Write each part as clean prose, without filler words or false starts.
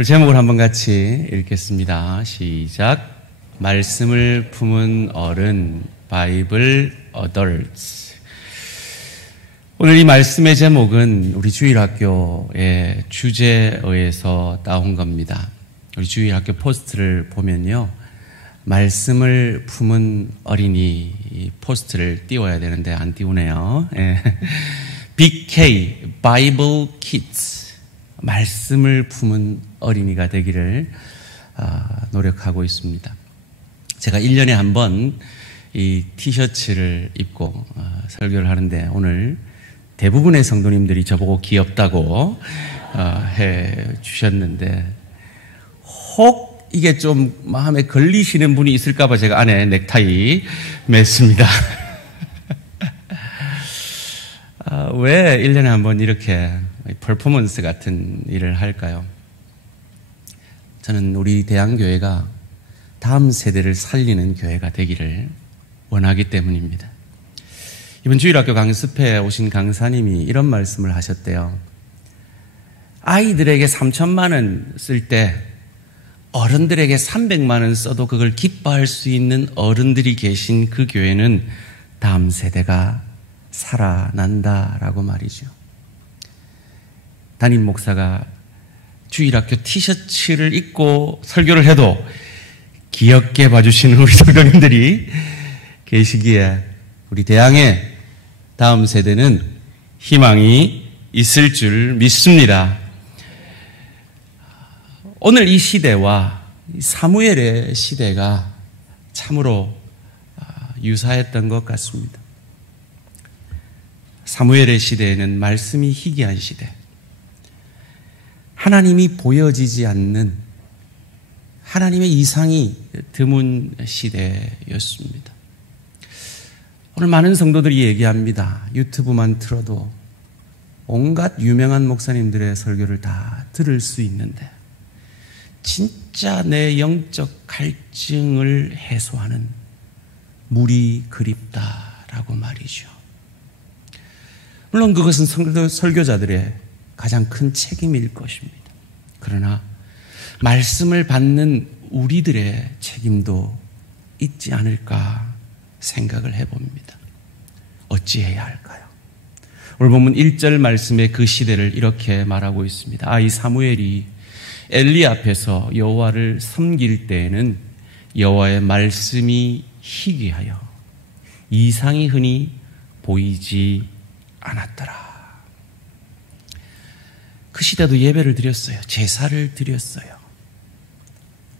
오늘 제목을 한번 같이 읽겠습니다. 시작. 말씀을 품은 어른, 바이블 어덜츠. 오늘 이 말씀의 제목은 우리 주일학교의 주제어에서 따온 겁니다. 우리 주일학교 포스트를 보면요, 말씀을 품은 어린이, 이 포스트를 띄워야 되는데 안 띄우네요. BK, Bible Kids, 말씀을 품은 어린이가 되기를 노력하고 있습니다. 제가 1년에 한 번 이 티셔츠를 입고 설교를 하는데 오늘 대부분의 성도님들이 저보고 귀엽다고 해 주셨는데, 혹 이게 좀 마음에 걸리시는 분이 있을까봐 제가 안에 넥타이 맸습니다. 왜 1년에 한 번 이렇게 퍼포먼스 같은 일을 할까요? 저는 우리 대한교회가 다음 세대를 살리는 교회가 되기를 원하기 때문입니다. 이번 주일학교 강습회에 오신 강사님이 이런 말씀을 하셨대요. 아이들에게 3천만 원 쓸 때 어른들에게 300만 원 써도 그걸 기뻐할 수 있는 어른들이 계신 그 교회는 다음 세대가 살아난다라고 말이죠. 담임 목사가 주일학교 티셔츠를 입고 설교를 해도 귀엽게 봐주시는 우리 성도님들이 계시기에 우리 대항의 다음 세대는 희망이 있을 줄 믿습니다. 오늘 이 시대와 사무엘의 시대가 참으로 유사했던 것 같습니다. 사무엘의 시대에는 말씀이 희귀한 시대, 하나님이 보여지지 않는 하나님의 이상이 드문 시대였습니다. 오늘 많은 성도들이 얘기합니다. 유튜브만 틀어도 온갖 유명한 목사님들의 설교를 다 들을 수 있는데 진짜 내 영적 갈증을 해소하는 물이 그립다라고 말이죠. 물론 그것은 설교자들의 가장 큰 책임일 것입니다. 그러나 말씀을 받는 우리들의 책임도 있지 않을까 생각을 해봅니다. 어찌해야 할까요? 오늘 본문 1절 말씀의 그 시대를 이렇게 말하고 있습니다. 이 사무엘이 엘리 앞에서 여호와를 섬길 때에는 여호와의 말씀이 희귀하여 이상이 흔히 보이지 않았더라. 그 시대도 예배를 드렸어요. 제사를 드렸어요.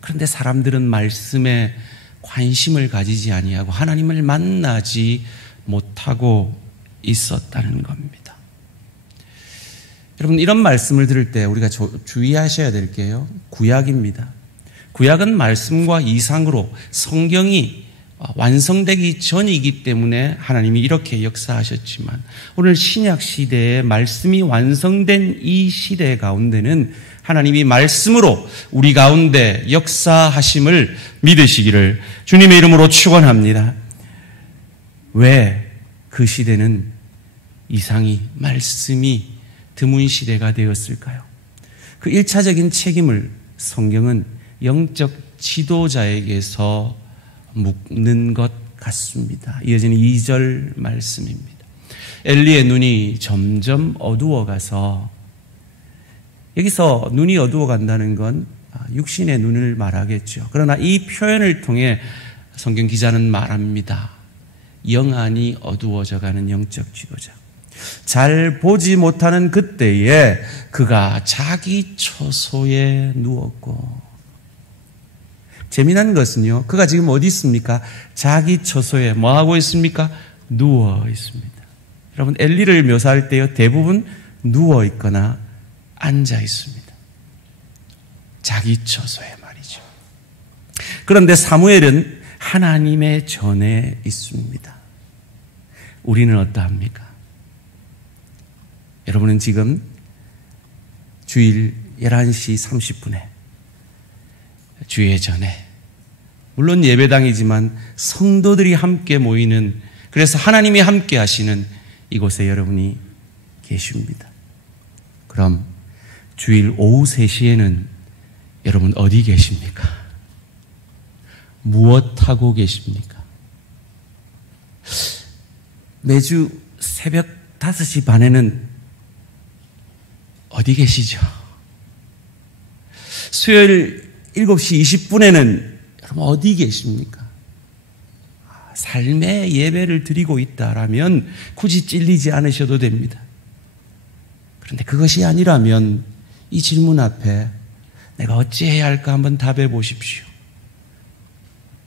그런데 사람들은 말씀에 관심을 가지지 아니하고 하나님을 만나지 못하고 있었다는 겁니다. 여러분, 이런 말씀을 들을 때 우리가 주의하셔야 될 게요, 구약입니다. 구약은 말씀과 이상으로 성경이 완성되기 전이기 때문에 하나님이 이렇게 역사하셨지만, 오늘 신약 시대에 말씀이 완성된 이 시대 가운데는 하나님이 말씀으로 우리 가운데 역사하심을 믿으시기를 주님의 이름으로 축원합니다. 왜 그 시대는 이상이, 말씀이 드문 시대가 되었을까요? 그 1차적인 책임을 성경은 영적 지도자에게서 묻는 것 같습니다. 이어지는 2절 말씀입니다. 엘리의 눈이 점점 어두워가서, 여기서 눈이 어두워간다는 건 육신의 눈을 말하겠죠. 그러나 이 표현을 통해 성경 기자는 말합니다. 영안이 어두워져가는 영적 지도자. 잘 보지 못하는 그때에 그가 자기 처소에 누웠고, 재미난 것은요, 그가 지금 어디 있습니까? 자기 처소에 뭐 하고 있습니까? 누워 있습니다. 여러분, 엘리를 묘사할 때요, 대부분 누워 있거나 앉아 있습니다. 자기 처소에 말이죠. 그런데 사무엘은 하나님의 전에 있습니다. 우리는 어떠합니까? 여러분은 지금 주일 11시 30분에 주의 전에, 물론 예배당이지만 성도들이 함께 모이는, 그래서 하나님이 함께 하시는 이곳에 여러분이 계십니다. 그럼 주일 오후 3시에는 여러분 어디 계십니까? 무엇하고 계십니까? 매주 새벽 5시 반에는 어디 계시죠? 수요일 7시 20분에는 여러분 어디 계십니까? 삶의 예배를 드리고 있다라면 굳이 찔리지 않으셔도 됩니다. 그런데 그것이 아니라면 이 질문 앞에 내가 어찌해야 할까 한번 답해 보십시오.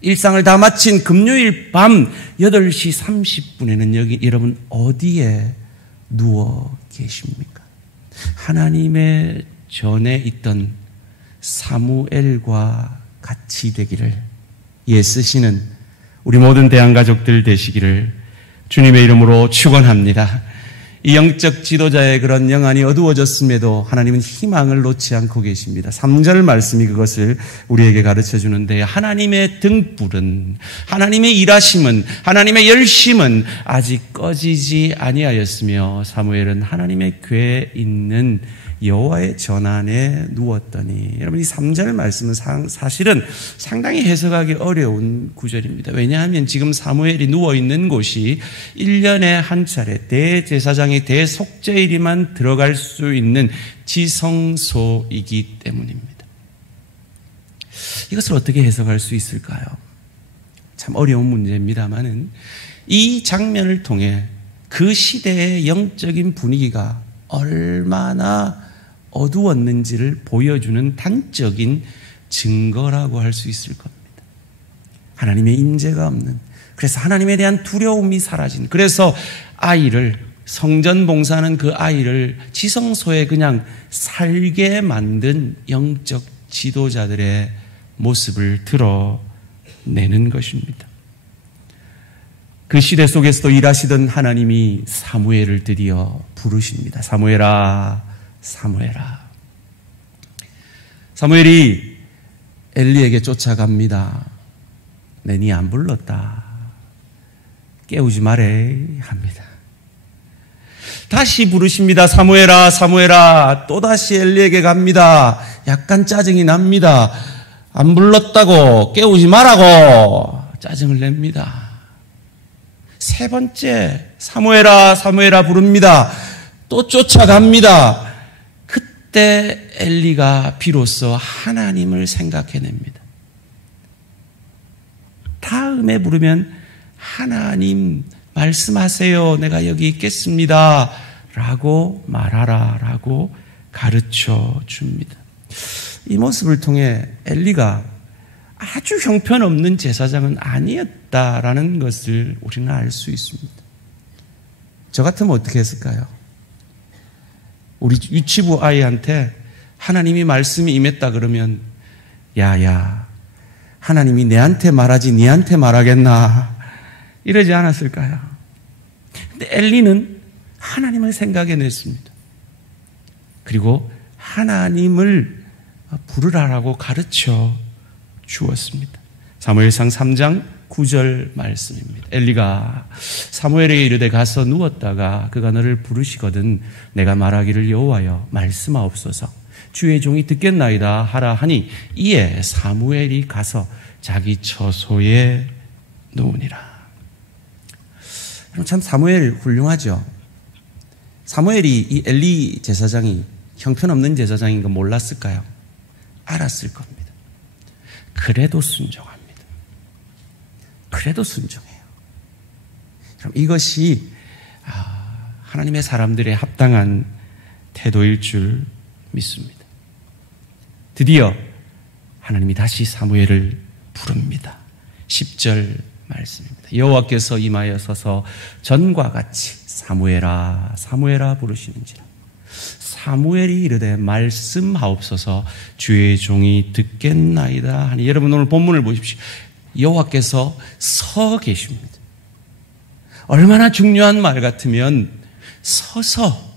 일상을 다 마친 금요일 밤 8시 30분에는 여기 여러분 어디에 누워 계십니까? 하나님의 전에 있던 사무엘과 같이 되기를 애쓰시는 우리 모든 대한가족들 되시기를 주님의 이름으로 축원합니다. 이 영적 지도자의 그런 영안이 어두워졌음에도 하나님은 희망을 놓지 않고 계십니다. 3절 말씀이 그것을 우리에게 가르쳐 주는데 하나님의 등불은, 하나님의 일하심은, 하나님의 열심은 아직 꺼지지 아니하였으며 사무엘은 하나님의 궤에 있는 여호와의 전안에 누웠더니. 여러분 이 3절 말씀은 사실은 상당히 해석하기 어려운 구절입니다. 왜냐하면 지금 사무엘이 누워있는 곳이 1년에 한 차례 대제사장이 대속죄일에만 들어갈 수 있는 지성소이기 때문입니다. 이것을 어떻게 해석할 수 있을까요? 참 어려운 문제입니다만은 이 장면을 통해 그 시대의 영적인 분위기가 얼마나 어두웠는지를 보여주는 단적인 증거라고 할 수 있을 겁니다. 하나님의 임재가 없는, 그래서 하나님에 대한 두려움이 사라진, 그래서 아이를, 성전 봉사하는 그 아이를 지성소에 그냥 살게 만든 영적 지도자들의 모습을 드러내는 것입니다. 그 시대 속에서도 일하시던 하나님이 사무엘을 드디어 부르십니다. 사무엘아, 사무엘아. 사무엘이 엘리에게 쫓아갑니다. 네 안 불렀다. 깨우지 말해 합니다. 다시 부르십니다. 사무엘아, 사무엘아. 또다시 엘리에게 갑니다. 약간 짜증이 납니다. 안 불렀다고, 깨우지 말라고 짜증을 냅니다. 세 번째, 사무엘아, 사무엘아 부릅니다. 또 쫓아갑니다. 그때 엘리가 비로소 하나님을 생각해냅니다. 다음에 부르면 하나님 말씀하세요. 내가 여기 있겠습니다. 라고 말하라 라고 가르쳐 줍니다. 이 모습을 통해 엘리가 아주 형편없는 제사장은 아니었다라는 것을 우리는 알 수 있습니다. 저 같으면 어떻게 했을까요? 우리 유치부 아이한테 하나님이 말씀이 임했다 그러면 야야 하나님이 내한테 말하지 니한테 말하겠나 이러지 않았을까요? 근데 엘리는 하나님을 생각해냈습니다. 그리고 하나님을 부르라라고 가르쳐 주었습니다. 사무엘상 3장 9절 말씀입니다. 엘리가 사무엘에게 이르되 가서 누웠다가 그가 너를 부르시거든 내가 말하기를 여호와여 말씀하옵소서 주의 종이 듣겠나이다 하라 하니 이에 사무엘이 가서 자기 처소에 누우니라. 참 사무엘 훌륭하죠. 사무엘이 이 엘리 제사장이 형편없는 제사장인 거 몰랐을까요? 알았을 겁니다. 그래도 순종합니다. 그래도 순종해요. 그럼 이것이 하나님의 사람들의 합당한 태도일 줄 믿습니다. 드디어 하나님이 다시 사무엘을 부릅니다. 10절 말씀입니다. 여호와께서 임하여 서서 전과 같이 사무엘아 사무엘아 부르시는지라. 사무엘이 이르되 말씀하옵소서 주의 종이 듣겠나이다 하니. 여러분 오늘 본문을 보십시오. 여호와께서 서 계십니다. 얼마나 중요한 말 같으면 서서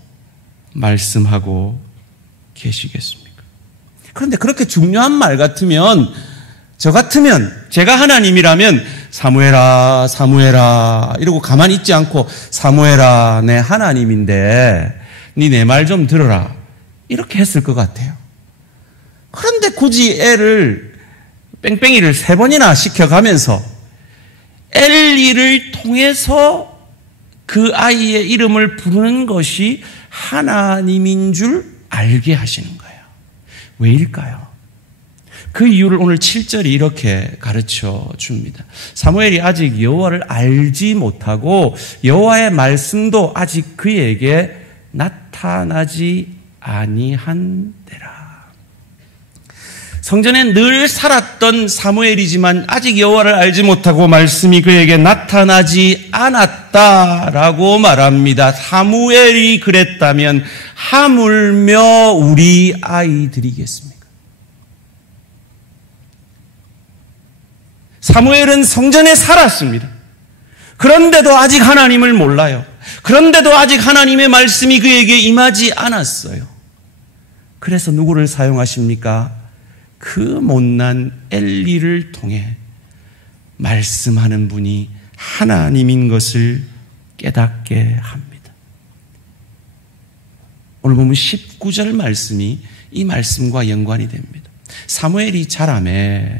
말씀하고 계시겠습니까? 그런데 그렇게 중요한 말 같으면 저 같으면 제가 하나님이라면 사무엘아 사무엘아 이러고 가만히 있지 않고 사무엘아 내 하나님인데 니 내 말 좀 들어라 이렇게 했을 것 같아요. 그런데 굳이 애를 뺑뺑이를 3번이나 시켜가면서 엘리를 통해서 그 아이의 이름을 부르는 것이 하나님인 줄 알게 하시는 거예요. 왜일까요? 그 이유를 오늘 7절이 이렇게 가르쳐 줍니다. 사무엘이 아직 여호와를 알지 못하고 여호와의 말씀도 아직 그에게 나타나지 아니한 때라. 성전에 늘 살았던 사무엘이지만 아직 여호와를 알지 못하고 말씀이 그에게 나타나지 않았다라고 말합니다. 사무엘이 그랬다면 하물며 우리 아이들이겠습니까? 사무엘은 성전에 살았습니다. 그런데도 아직 하나님을 몰라요. 그런데도 아직 하나님의 말씀이 그에게 임하지 않았어요. 그래서 누구를 사용하십니까? 그 못난 엘리를 통해 말씀하는 분이 하나님인 것을 깨닫게 합니다. 오늘 보면 19절 말씀이 이 말씀과 연관이 됩니다. 사무엘이 자라매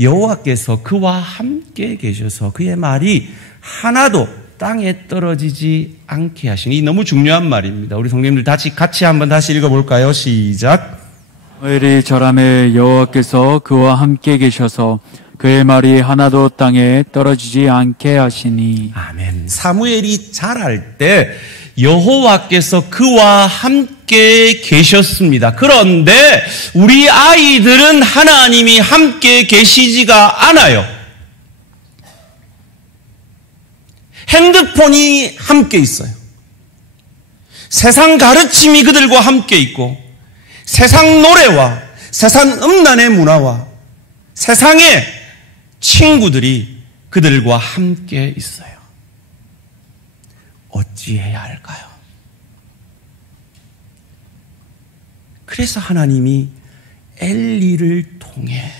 여호와께서 그와 함께 계셔서 그의 말이 하나도 땅에 떨어지지 않게 하시니, 이 너무 중요한 말입니다. 우리 성도님들 같이 한번 다시 읽어볼까요? 시작. 사무엘이 자라매 여호와께서 그와 함께 계셔서 그의 말이 하나도 땅에 떨어지지 않게 하시니. 아멘. 사무엘이 자랄 때 여호와께서 그와 함께 계셨습니다. 그런데 우리 아이들은 하나님이 함께 계시지가 않아요. 핸드폰이 함께 있어요. 세상 가르침이 그들과 함께 있고, 세상 노래와 세상 음란의 문화와 세상의 친구들이 그들과 함께 있어요. 어찌해야 할까요? 그래서 하나님이 엘리를 통해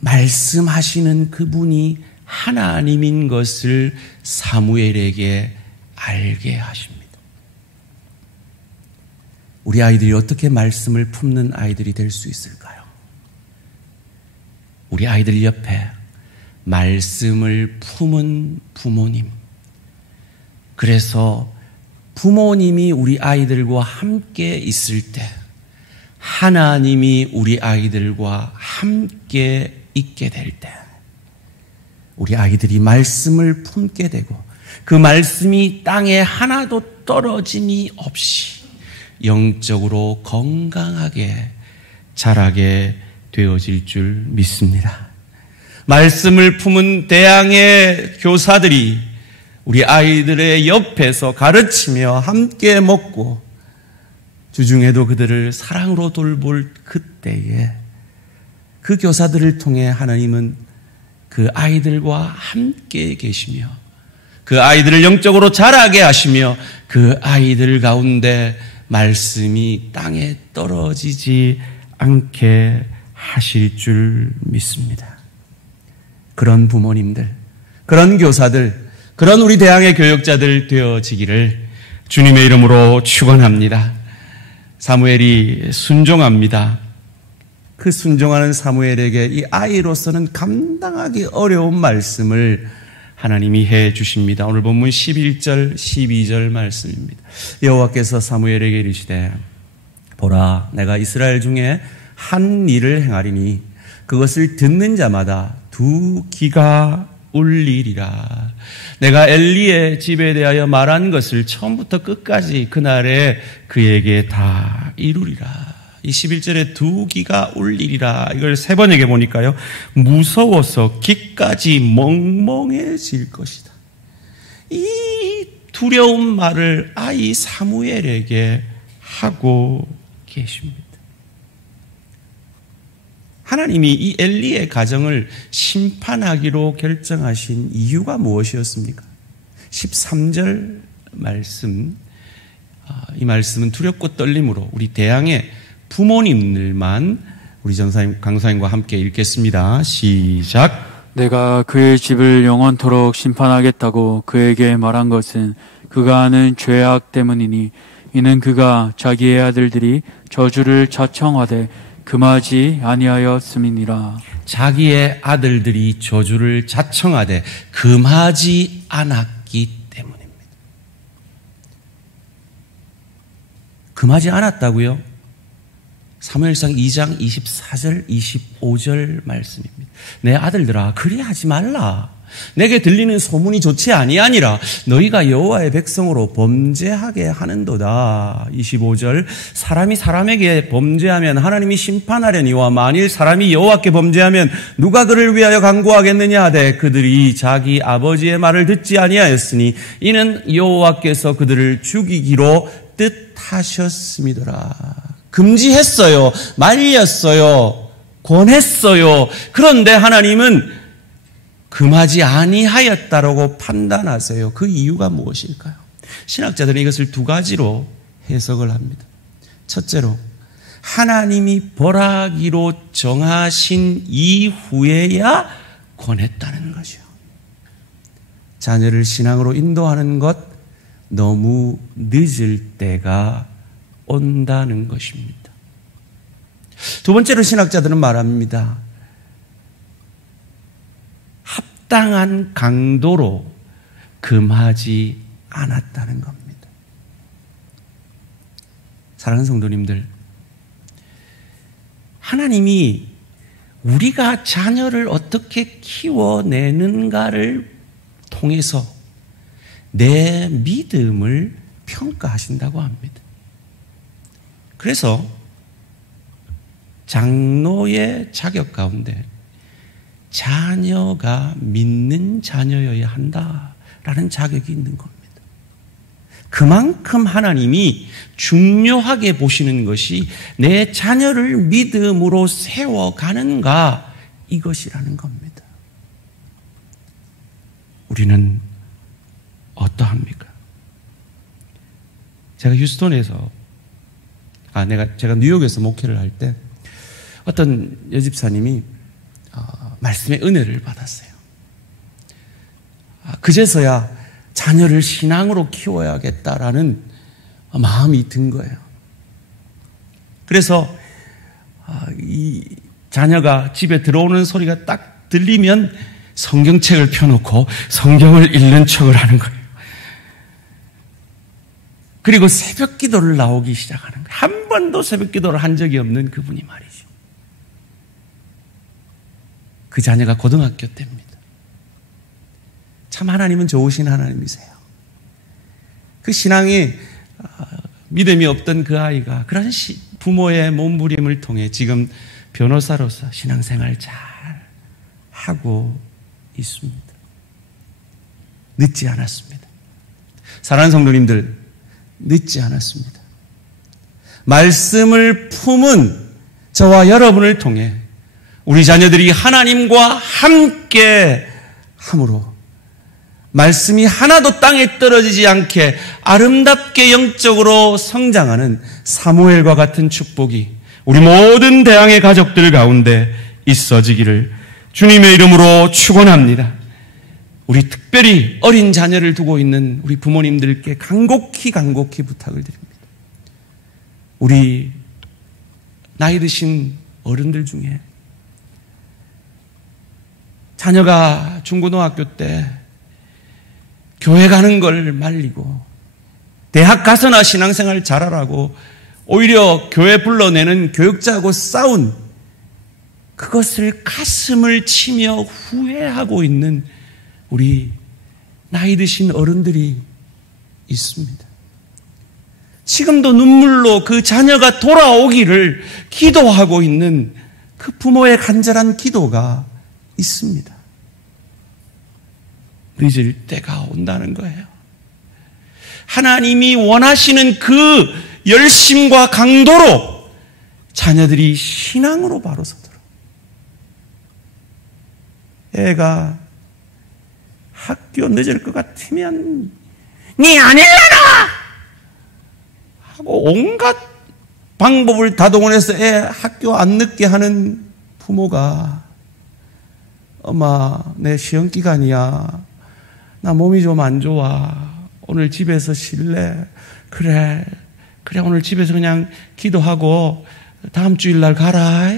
말씀하시는 그분이 하나님인 것을 사무엘에게 알게 하십니다. 우리 아이들이 어떻게 말씀을 품는 아이들이 될 수 있을까요? 우리 아이들 옆에 말씀을 품은 부모님. 그래서 부모님이 우리 아이들과 함께 있을 때 하나님이 우리 아이들과 함께 있게 될 때 우리 아이들이 말씀을 품게 되고 그 말씀이 땅에 하나도 떨어짐이 없이 영적으로 건강하게 자라게 되어질 줄 믿습니다. 말씀을 품은 대양의 교사들이 우리 아이들의 옆에서 가르치며 함께 먹고 주중에도 그들을 사랑으로 돌볼 그때에 그 교사들을 통해 하나님은 그 아이들과 함께 계시며 그 아이들을 영적으로 자라게 하시며 그 아이들 가운데 말씀이 땅에 떨어지지 않게 하실 줄 믿습니다. 그런 부모님들, 그런 교사들, 그런 우리 대항의 교역자들 되어지기를 주님의 이름으로 축원합니다. 사무엘이 순종합니다. 그 순종하는 사무엘에게 이 아이로서는 감당하기 어려운 말씀을 하나님이 해 주십니다. 오늘 본문 11절, 12절 말씀입니다. 여호와께서 사무엘에게 이르시되 보라, 내가 이스라엘 중에 한 일을 행하리니 그것을 듣는 자마다 2귀가 울리리라. 내가 엘리의 집에 대하여 말한 것을 처음부터 끝까지 그날에 그에게 다 이루리라. 이 11절에 2귀가 울리리라. 이걸 3번 얘기해 보니까요. 무서워서 귀까지 멍멍해질 것이다. 이 두려운 말을 아이 사무엘에게 하고 계십니다. 하나님이 이 엘리의 가정을 심판하기로 결정하신 이유가 무엇이었습니까? 13절 말씀, 이 말씀은 두렵고 떨림으로 우리 대항의 부모님들만 우리 강사님과 함께 읽겠습니다. 시작. 내가 그의 집을 영원토록 심판하겠다고 그에게 말한 것은 그가 하는 죄악 때문이니 이는 그가 자기의 아들들이 저주를 자청하되 금하지 아니하였음이니라. 자기의 아들들이 저주를 자청하되 금하지 않았기 때문입니다. 금하지 않았다고요? 사무엘상 2장 24절 25절 말씀입니다. 내 아들들아 그리하지 말라. 내게 들리는 소문이 좋지 아니하니라. 너희가 여호와의 백성으로 범죄하게 하는도다. 25절 사람이 사람에게 범죄하면 하나님이 심판하려니와 만일 사람이 여호와께 범죄하면 누가 그를 위하여 간구하겠느냐 하되 그들이 자기 아버지의 말을 듣지 아니하였으니 이는 여호와께서 그들을 죽이기로 뜻하셨음이더라. 금지했어요. 말렸어요. 권했어요. 그런데 하나님은 금하지 아니하였다라고 판단하세요. 그 이유가 무엇일까요? 신학자들은 이것을 두 가지로 해석을 합니다. 첫째로 하나님이 벌하기로 정하신 이후에야 권했다는 거죠. 자녀를 신앙으로 인도하는 것 너무 늦을 때가 온다는 것입니다. 두 번째로 신학자들은 말합니다. 합당한 강도로 금하지 않았다는 겁니다. 사랑하는 성도님들, 하나님이 우리가 자녀를 어떻게 키워내는가를 통해서 내 믿음을 평가하신다고 합니다. 그래서 장로의 자격 가운데 자녀가 믿는 자녀여야 한다라는 자격이 있는 겁니다. 그만큼 하나님이 중요하게 보시는 것이 내 자녀를 믿음으로 세워가는가 이것이라는 겁니다. 우리는 어떠합니까? 제가 휴스턴에서 제가 뉴욕에서 목회를 할 때 어떤 여집사님이 말씀의 은혜를 받았어요. 그제서야 자녀를 신앙으로 키워야겠다라는 마음이 든 거예요. 그래서 이 자녀가 집에 들어오는 소리가 딱 들리면 성경책을 펴놓고 성경을 읽는 척을 하는 거예요. 그리고 새벽 기도를 나오기 시작하는 거예요. 한 번도 새벽 기도를 한 적이 없는 그분이 말이죠. 그 자녀가 고등학교 때입니다. 참 하나님은 좋으신 하나님이세요. 그 신앙에 믿음이 없던 그 아이가 그런 부모의 몸부림을 통해 지금 변호사로서 신앙생활 잘 하고 있습니다. 늦지 않았습니다. 사랑하는 성도님들, 늦지 않았습니다. 말씀을 품은 저와 여러분을 통해 우리 자녀들이 하나님과 함께 함으로 말씀이 하나도 땅에 떨어지지 않게 아름답게 영적으로 성장하는 사무엘과 같은 축복이 우리 모든 대항의 가족들 가운데 있어지기를 주님의 이름으로 축원합니다. 우리 특별히 어린 자녀를 두고 있는 우리 부모님들께 간곡히 부탁을 드립니다. 우리 나이 드신 어른들 중에 자녀가 중고등학교 때 교회 가는 걸 말리고 대학 가서나 신앙생활 잘하라고 오히려 교회 불러내는 교육자하고 싸운 그것을 가슴을 치며 후회하고 있는 우리 나이 드신 어른들이 있습니다. 지금도 눈물로 그 자녀가 돌아오기를 기도하고 있는 그 부모의 간절한 기도가 있습니다. 늦을 때가 온다는 거예요. 하나님이 원하시는 그 열심과 강도로 자녀들이 신앙으로 바로 서도록. 애가 학교 늦을 것 같으면 니 안 일러라! 하고 온갖 방법을 다 동원해서 애 학교 안 늦게 하는 부모가 엄마 내 시험 기간이야. 나 몸이 좀 안 좋아. 오늘 집에서 쉴래? 그래. 그래 오늘 집에서 그냥 기도하고 다음 주일날 가라.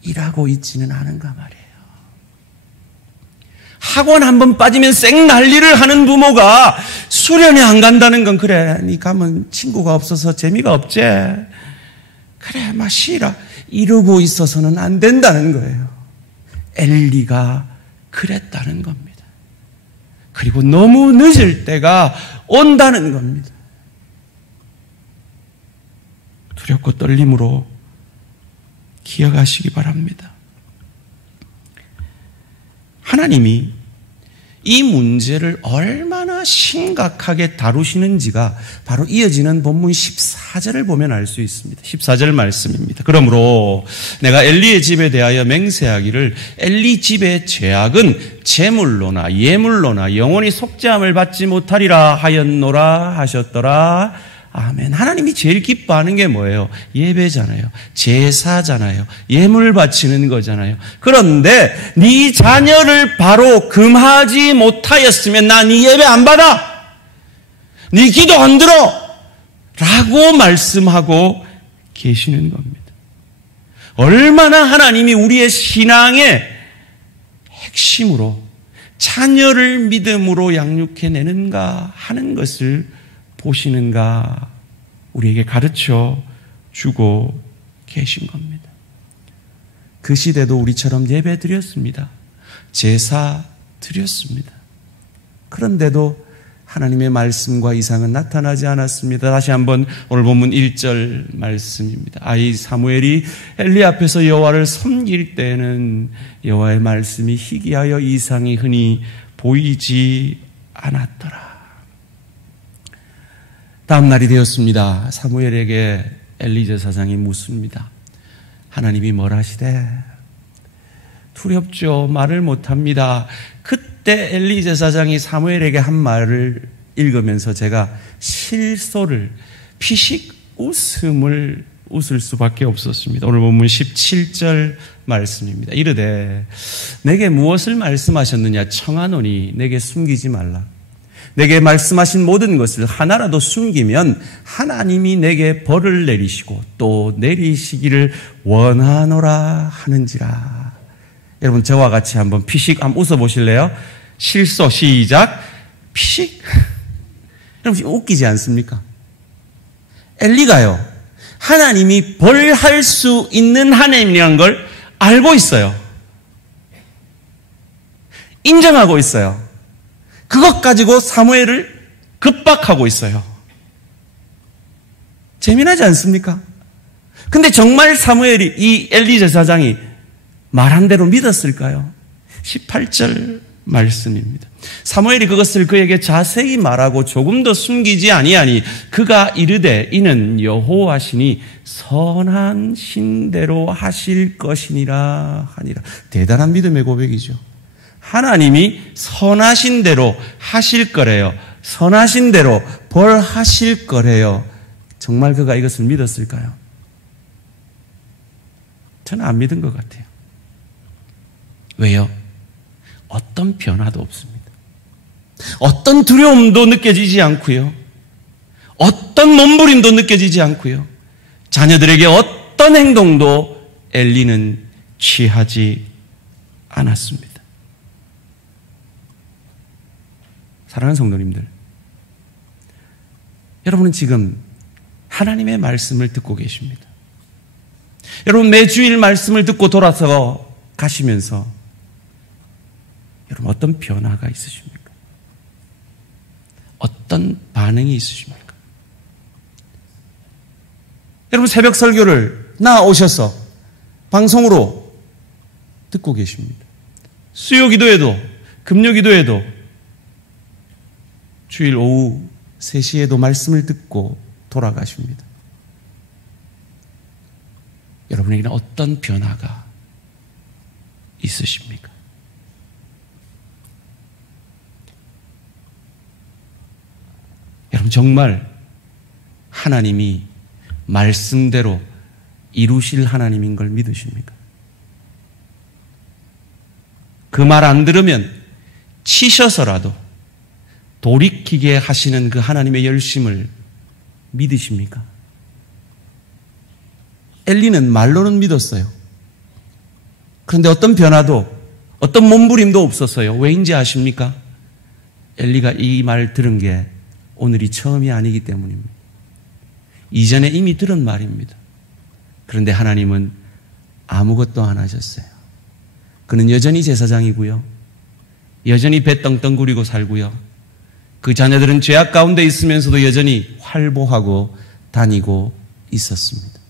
일하고 있지는 않은가 말이에요. 학원 한번 빠지면 쌩 난리를 하는 부모가 수련회 안 간다는 건 그래 니 가면 친구가 없어서 재미가 없지. 그래 막 쉬라. 이러고 있어서는 안 된다는 거예요. 엘리가 그랬다는 겁니다. 그리고 너무 늦을 때가 온다는 겁니다. 두렵고 떨림으로 기억하시기 바랍니다. 하나님이 이 문제를 얼마나 심각하게 다루시는지가 바로 이어지는 본문 14절을 보면 알 수 있습니다. 14절 말씀입니다. 그러므로 내가 엘리의 집에 대하여 맹세하기를 엘리 집의 죄악은 제물로나 예물로나 영원히 속죄함을 받지 못하리라 하였노라 하셨더라. 아멘. 하나님이 제일 기뻐하는 게 뭐예요? 예배잖아요. 제사잖아요. 예물 바치는 거잖아요. 그런데 네 자녀를 바로 금하지 못하였으면 나 네 예배 안 받아. 네 기도 안 들어. 라고 말씀하고 계시는 겁니다. 얼마나 하나님이 우리의 신앙의 핵심으로 자녀를 믿음으로 양육해내는가 하는 것을 보시는가 우리에게 가르쳐 주고 계신 겁니다. 그 시대도 우리처럼 예배 드렸습니다. 제사 드렸습니다. 그런데도 하나님의 말씀과 이상은 나타나지 않았습니다. 다시 한번 오늘 본문 1절 말씀입니다. 아이 사무엘이 엘리 앞에서 여호와를 섬길 때에는 여호와의 말씀이 희귀하여 이상이 흔히 보이지 않았더라. 다음 날이 되었습니다. 사무엘에게 엘리 제사장이 묻습니다. 하나님이 뭘 하시대? 두렵죠. 말을 못합니다. 그때 엘리 제사장이 사무엘에게 한 말을 읽으면서 제가 실소를 피식 웃음을 웃을 수밖에 없었습니다. 오늘 본문 17절 말씀입니다. 이르되 내게 무엇을 말씀하셨느냐 청하노니 내게 숨기지 말라. 내게 말씀하신 모든 것을 하나라도 숨기면 하나님이 내게 벌을 내리시고 또 내리시기를 원하노라 하는지라. 여러분 저와 같이 한번 피식 한번 웃어보실래요? 실소 시작. 피식. 여러분 웃기지 않습니까? 엘리가요 하나님이 벌할 수 있는 하나님이라는 걸 알고 있어요. 인정하고 있어요. 그것 가지고 사무엘을 급박하고 있어요. 재미나지 않습니까? 근데 정말 사무엘이 이 엘리 제사장이 말한 대로 믿었을까요? 18절 말씀입니다. 사무엘이 그것을 그에게 자세히 말하고 조금 더 숨기지 아니하니 그가 이르되 이는 여호와시니 선한 신대로 하실 것이니라 하니라. 대단한 믿음의 고백이죠. 하나님이 선하신 대로 하실 거래요. 선하신 대로 벌하실 거래요. 정말 그가 이것을 믿었을까요? 저는 안 믿은 것 같아요. 왜요? 어떤 변화도 없습니다. 어떤 두려움도 느껴지지 않고요. 어떤 몸부림도 느껴지지 않고요. 자녀들에게 어떤 행동도 엘리는 취하지 않았습니다. 사랑하는 성도님들, 여러분은 지금 하나님의 말씀을 듣고 계십니다. 여러분 매주일 말씀을 듣고 돌아서 가시면서 여러분 어떤 변화가 있으십니까? 어떤 반응이 있으십니까? 여러분 새벽 설교를 나오셔서 방송으로 듣고 계십니다. 수요 기도에도 금요 기도에도 주일 오후 3시에도 말씀을 듣고 돌아가십니다. 여러분에게는 어떤 변화가 있으십니까? 여러분 정말 하나님이 말씀대로 이루실 하나님인 걸 믿으십니까? 그 말 안 들으면 치셔서라도 돌이키게 하시는 그 하나님의 열심을 믿으십니까? 엘리는 말로는 믿었어요. 그런데 어떤 변화도, 어떤 몸부림도 없었어요. 왜인지 아십니까? 엘리가 이 말 들은 게 오늘이 처음이 아니기 때문입니다. 이전에 이미 들은 말입니다. 그런데 하나님은 아무것도 안 하셨어요. 그는 여전히 제사장이고요. 여전히 배 떵떵거리고 살고요. 그 자녀들은 죄악 가운데 있으면서도 여전히 활보하고 다니고 있었습니다.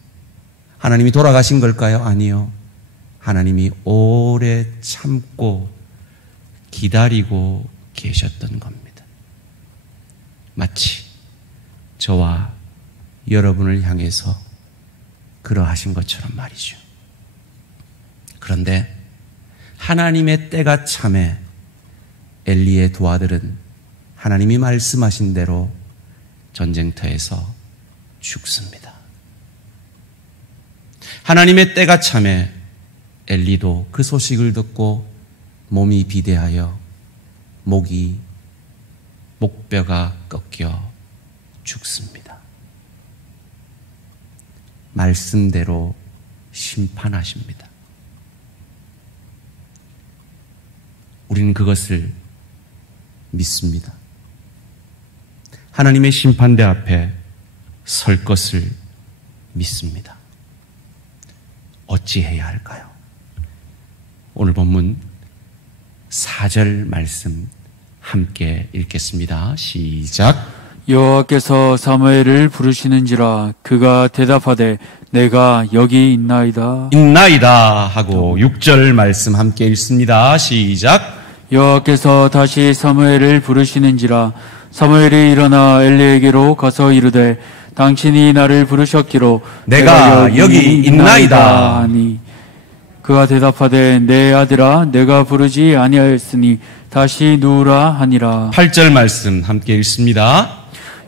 하나님이 돌아가신 걸까요? 아니요. 하나님이 오래 참고 기다리고 계셨던 겁니다. 마치 저와 여러분을 향해서 그러하신 것처럼 말이죠. 그런데 하나님의 때가 참에 엘리의 두 아들은 하나님이 말씀하신 대로 전쟁터에서 죽습니다. 하나님의 때가 참에 엘리도 그 소식을 듣고 몸이 비대하여 목뼈가 꺾여 죽습니다. 말씀대로 심판하십니다. 우리는 그것을 믿습니다. 하나님의 심판대 앞에 설 것을 믿습니다. 어찌해야 할까요? 오늘 본문 4절 말씀 함께 읽겠습니다. 시작. 여호와께서 사무엘을 부르시는지라 그가 대답하되 내가 여기 있나이다. 있나이다 하고 6절 말씀 함께 읽습니다. 시작. 여호와께서 다시 사무엘을 부르시는지라 사무엘이 일어나 엘리에게로 가서 이르되 당신이 나를 부르셨기로 내가 여기 있나이다 하니 그가 대답하되 내 아들아 내가 부르지 아니하였으니 다시 누우라 하니라. 8절 말씀 함께 읽습니다.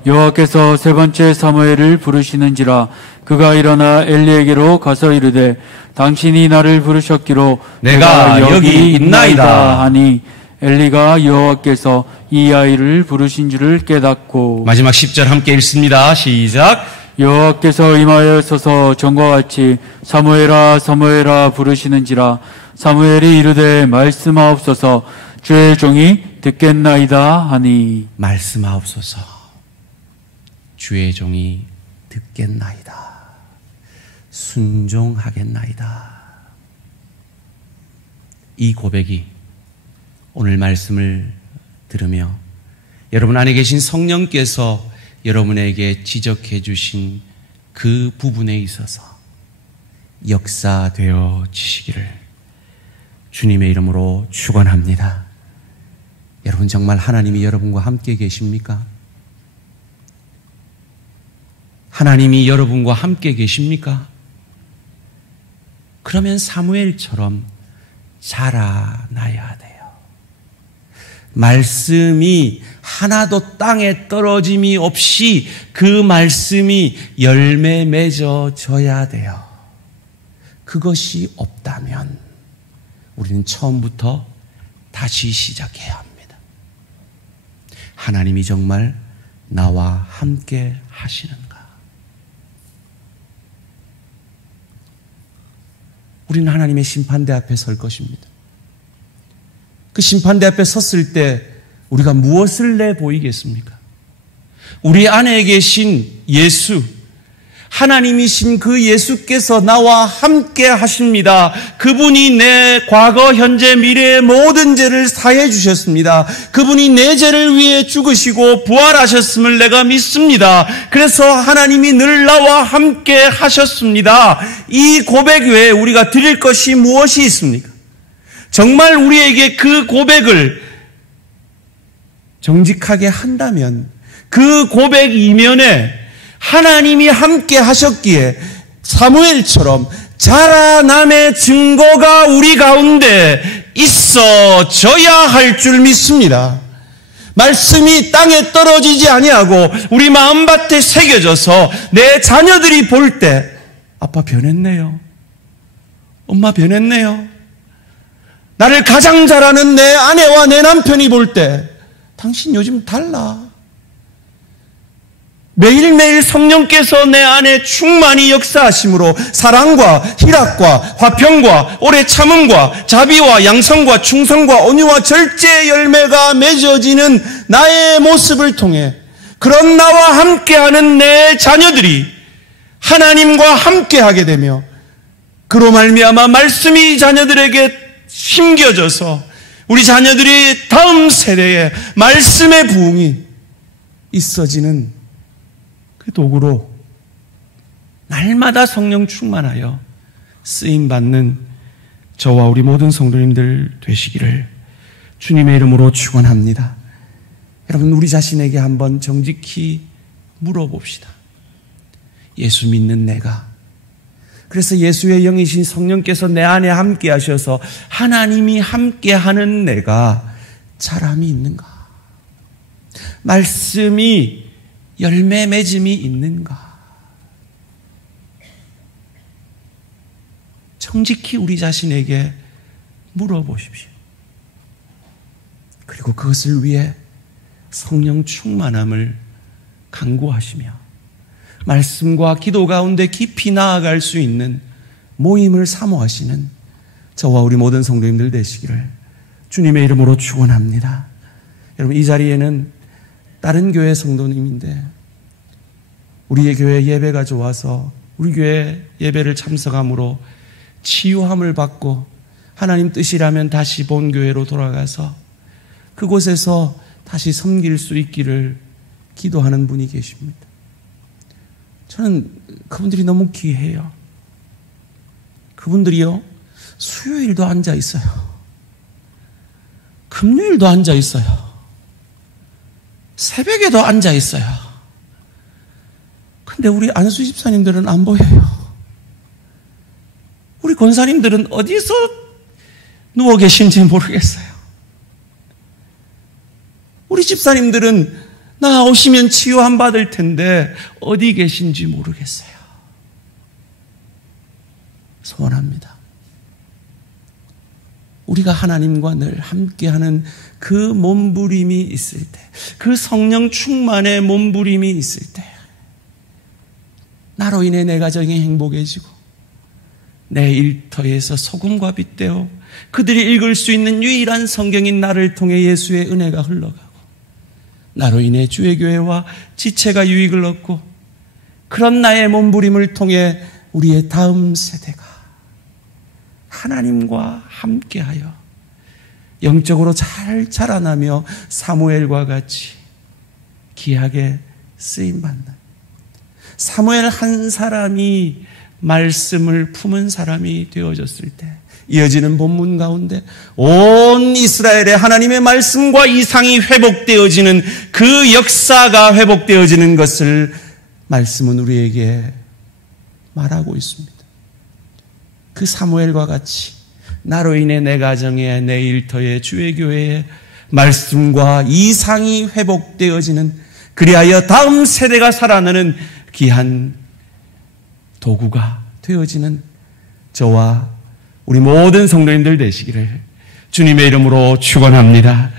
여호와께서 세 번째 사무엘을 부르시는지라 그가 일어나 엘리에게로 가서 이르되 당신이 나를 부르셨기로 내가 여기 있나이다 하니 엘리가 여호와께서 이 아이를 부르신 줄을 깨닫고. 마지막 10절 함께 읽습니다. 시작. 여호와께서 임하여 서서 전과 같이 사무엘아 사무엘아 부르시는지라 사무엘이 이르되 말씀하옵소서 주의 종이 듣겠나이다 하니. 말씀하옵소서 주의 종이 듣겠나이다. 순종하겠나이다. 이 고백이 오늘 말씀을 들으며 여러분 안에 계신 성령께서 여러분에게 지적해 주신 그 부분에 있어서 역사되어지시기를 주님의 이름으로 축원합니다. 여러분 정말 하나님이 여러분과 함께 계십니까? 하나님이 여러분과 함께 계십니까? 그러면 사무엘처럼 자라나야 돼요. 말씀이 하나도 땅에 떨어짐이 없이 그 말씀이 열매 맺어져야 돼요. 그것이 없다면 우리는 처음부터 다시 시작해야 합니다. 하나님이 정말 나와 함께 하시는가? 우리는 하나님의 심판대 앞에 설 것입니다. 그 심판대 앞에 섰을 때 우리가 무엇을 내보이겠습니까? 우리 안에 계신 예수, 하나님이신 그 예수께서 나와 함께 하십니다. 그분이 내 과거, 현재, 미래의 모든 죄를 사해 주셨습니다. 그분이 내 죄를 위해 죽으시고 부활하셨음을 내가 믿습니다. 그래서 하나님이 늘 나와 함께 하셨습니다. 이 고백 외에 우리가 드릴 것이 무엇이 있습니까? 정말 우리에게 그 고백을 정직하게 한다면 그 고백 이면에 하나님이 함께 하셨기에 사무엘처럼 자라남의 증거가 우리 가운데 있어져야 할 줄 믿습니다. 말씀이 땅에 떨어지지 아니하고 우리 마음밭에 새겨져서 내 자녀들이 볼 때 아빠 변했네요. 엄마 변했네요. 나를 가장 잘 아는 내 아내와 내 남편이 볼 때 당신 요즘 달라. 매일매일 성령께서 내 안에 충만히 역사하심으로 사랑과 희락과 화평과 오래 참음과 자비와 양성과 충성과 온유와 절제의 열매가 맺어지는 나의 모습을 통해 그런 나와 함께하는 내 자녀들이 하나님과 함께하게 되며 그로 말미암아 말씀이 자녀들에게 심겨져서 우리 자녀들이 다음 세대에 말씀의 부흥이 있어지는 그 도구로 날마다 성령 충만하여 쓰임받는 저와 우리 모든 성도님들 되시기를 주님의 이름으로 축원합니다. 여러분, 우리 자신에게 한번 정직히 물어봅시다. 예수 믿는 내가, 그래서 예수의 영이신 성령께서 내 안에 함께 하셔서 하나님이 함께 하는 내가 자람이 있는가? 말씀이 열매 맺음이 있는가? 정직히 우리 자신에게 물어보십시오. 그리고 그것을 위해 성령 충만함을 간구하시며 말씀과 기도 가운데 깊이 나아갈 수 있는 모임을 사모하시는 저와 우리 모든 성도님들 되시기를 주님의 이름으로 축원합니다. 여러분, 이 자리에는 다른 교회 성도님인데 우리의 교회 예배가 좋아서 우리 교회 예배를 참석함으로 치유함을 받고 하나님 뜻이라면 다시 본 교회로 돌아가서 그곳에서 다시 섬길 수 있기를 기도하는 분이 계십니다. 저는 그분들이 너무 귀해요. 그분들이요, 수요일도 앉아 있어요. 금요일도 앉아 있어요. 새벽에도 앉아 있어요. 근데 우리 안수 집사님들은 안 보여요. 우리 권사님들은 어디서 누워 계신지 모르겠어요. 우리 집사님들은 나오시면 치유함 받을 텐데 어디 계신지 모르겠어요. 소원합니다. 우리가 하나님과 늘 함께하는 그 몸부림이 있을 때, 그 성령 충만의 몸부림이 있을 때 나로 인해 내 가정이 행복해지고 내 일터에서 소금과 빛 되어 그들이 읽을 수 있는 유일한 성경인 나를 통해 예수의 은혜가 흘러가고 나로 인해 주의 교회와 지체가 유익을 얻고 그런 나의 몸부림을 통해 우리의 다음 세대가 하나님과 함께하여 영적으로 잘 자라나며 사무엘과 같이 귀하게 쓰임받는, 사무엘 한 사람이 말씀을 품은 사람이 되어졌을 때 이어지는 본문 가운데 온 이스라엘의 하나님의 말씀과 이상이 회복되어지는 그 역사가 회복되어지는 것을 말씀은 우리에게 말하고 있습니다. 그 사무엘과 같이 나로 인해 내 가정에, 내 일터에, 주의 교회에 말씀과 이상이 회복되어지는, 그리하여 다음 세대가 살아나는 귀한 도구가 되어지는 저와 우리 모든 성도님들 되시기를 주님의 이름으로 축원합니다.